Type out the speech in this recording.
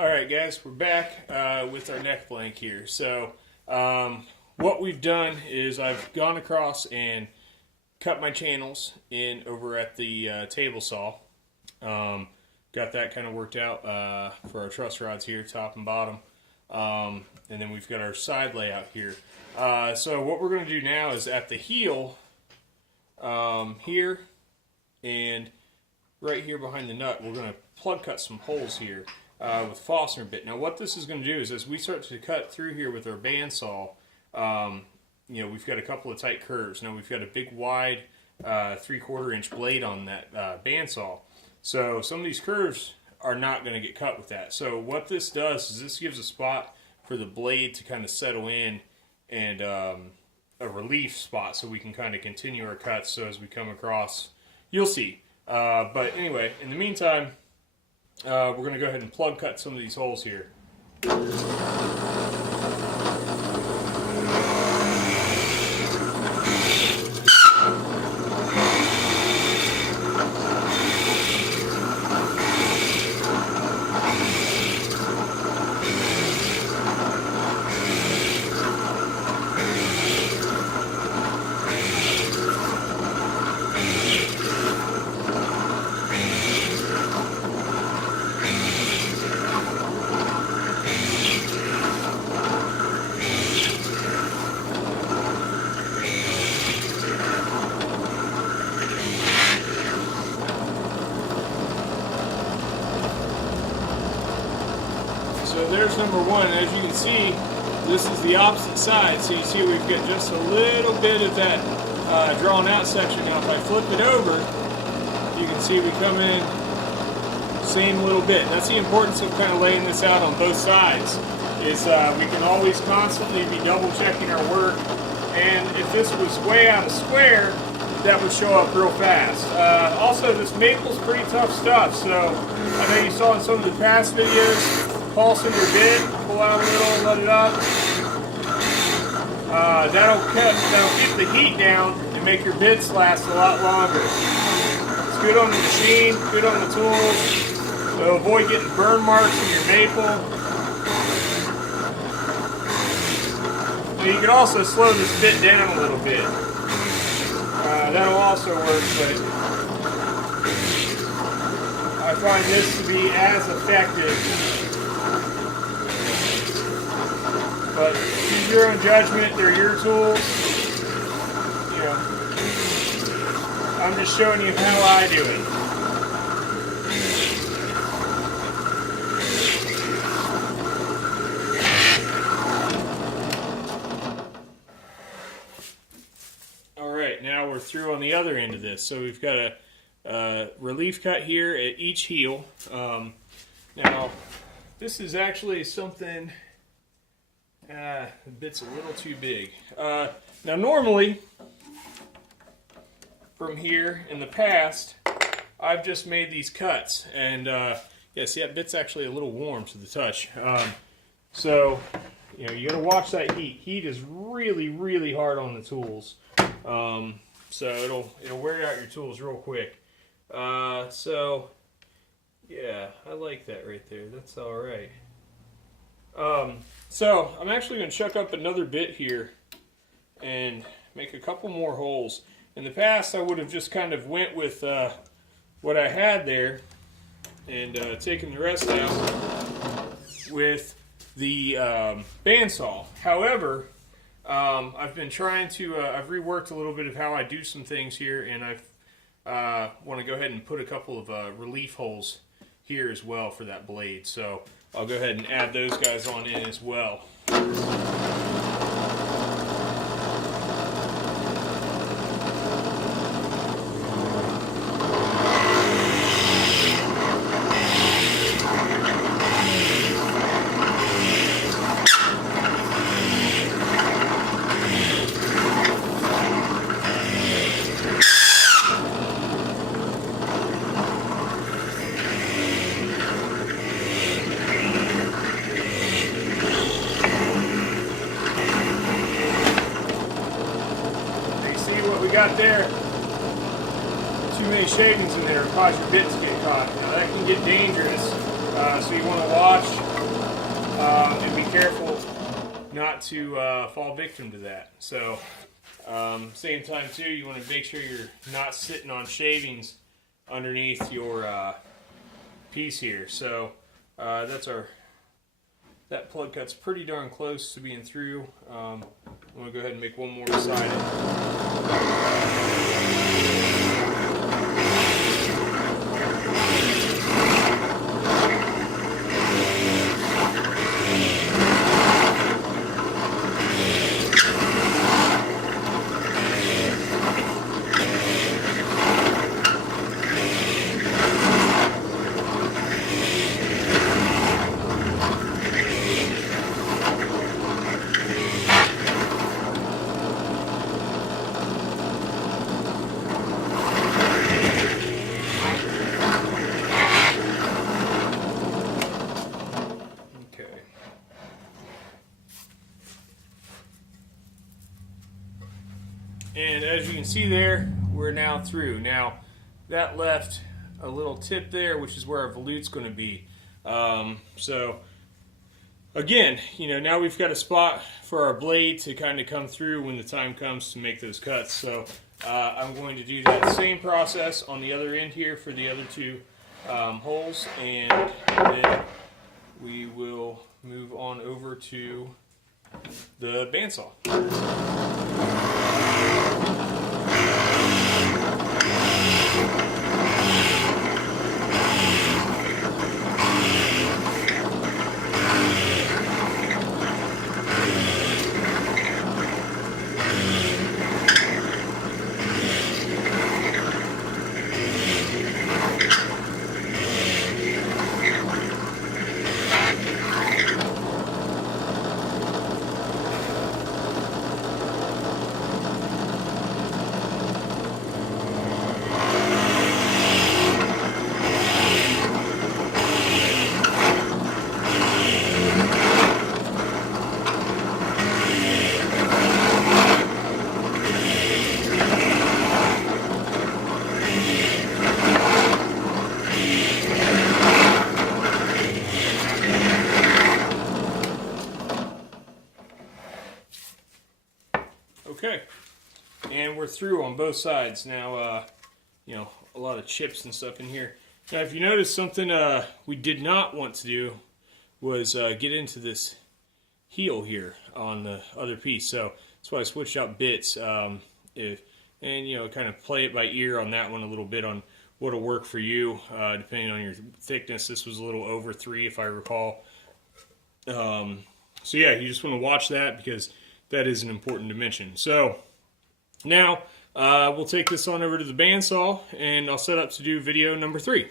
Alright guys, we're back with our neck blank here. So what we've done is I've gone across and cut my channels in over at the table saw. Got that kind of worked out for our truss rods here, top and bottom. And then we've got our side layout here. So what we're going to do now is at the heel here and right here behind the nut, we're going to plug cut some holes here with Forstner bit. Now what this is going to do is as we start to cut through here with our bandsaw, you know, we've got a couple of tight curves. Now we've got a big wide 3/4 inch blade on that bandsaw. So some of these curves are not going to get cut with that. So what this does is this gives a spot for the blade to kind of settle in and a relief spot so we can kind of continue our cuts. So as we come across, you'll see. But anyway, in the meantime, we're going to go ahead and plug cut some of these holes here. So there's number one. As you can see, this is the opposite side. So you see we've got just a little bit of that drawn out section. Now if I flip it over, you can see we come in same little bit. And that's the importance of kind of laying this out on both sides, is we can always constantly be double checking our work. And if this was way out of square, that would show up real fast. Also, this maple's pretty tough stuff. So I know you saw in some of the past videos, pulse in your bit, pull out a little, let it up. That'll keep the heat down and make your bits last a lot longer. It's good on the machine, good on the tools. So avoid getting burn marks in your maple. So you can also slow this bit down a little bit. That'll also work, but I find this to be as effective. But use your own judgment, they're your tools. You know, I'm just showing you how I do it. Alright, now we're through on the other end of this. So we've got a relief cut here at each heel. Now, this is actually something... the bit's a little too big. Now normally, from here in the past, I've just made these cuts. And yeah, see that bit's actually a little warm to the touch. So, you know, you gotta watch that heat. Heat is really, really hard on the tools. So it'll wear out your tools real quick. So, yeah, I like that right there. That's alright. So I'm actually going to chuck up another bit here and make a couple more holes. In the past I would have just kind of went with what I had there and taken the rest out with the bandsaw. However, I've been trying to, I've reworked a little bit of how I do some things here, and I want to go ahead and put a couple of relief holes here as well for that blade. So I'll go ahead and add those guys on in as well. Got there, too many shavings in there will cause your bits to get caught. Now that can get dangerous, so you want to watch and be careful not to fall victim to that. So, same time too, you want to make sure you're not sitting on shavings underneath your piece here. So that plug cut's pretty darn close to being through. I'm going to go ahead and make one more beside it. And as you can see there, we're now through. Now, that left a little tip there, which is where our volute's going to be. So, again, now we've got a spot for our blade to kind of come through when the time comes to make those cuts. So, I'm going to do that same process on the other end here for the other two holes, and then we will move on over to the bandsaw. Okay, and we're through on both sides. Now, a lot of chips and stuff in here. Now, if you notice, something we did not want to do was get into this heel here on the other piece. So that's why I switched out bits. And kind of play it by ear on that one a little bit on what'll work for you, depending on your thickness. This was a little over 3, if I recall. So yeah, you just want to watch that because that is an important dimension. So now we'll take this on over to the bandsaw, and I'll set up to do video number 3.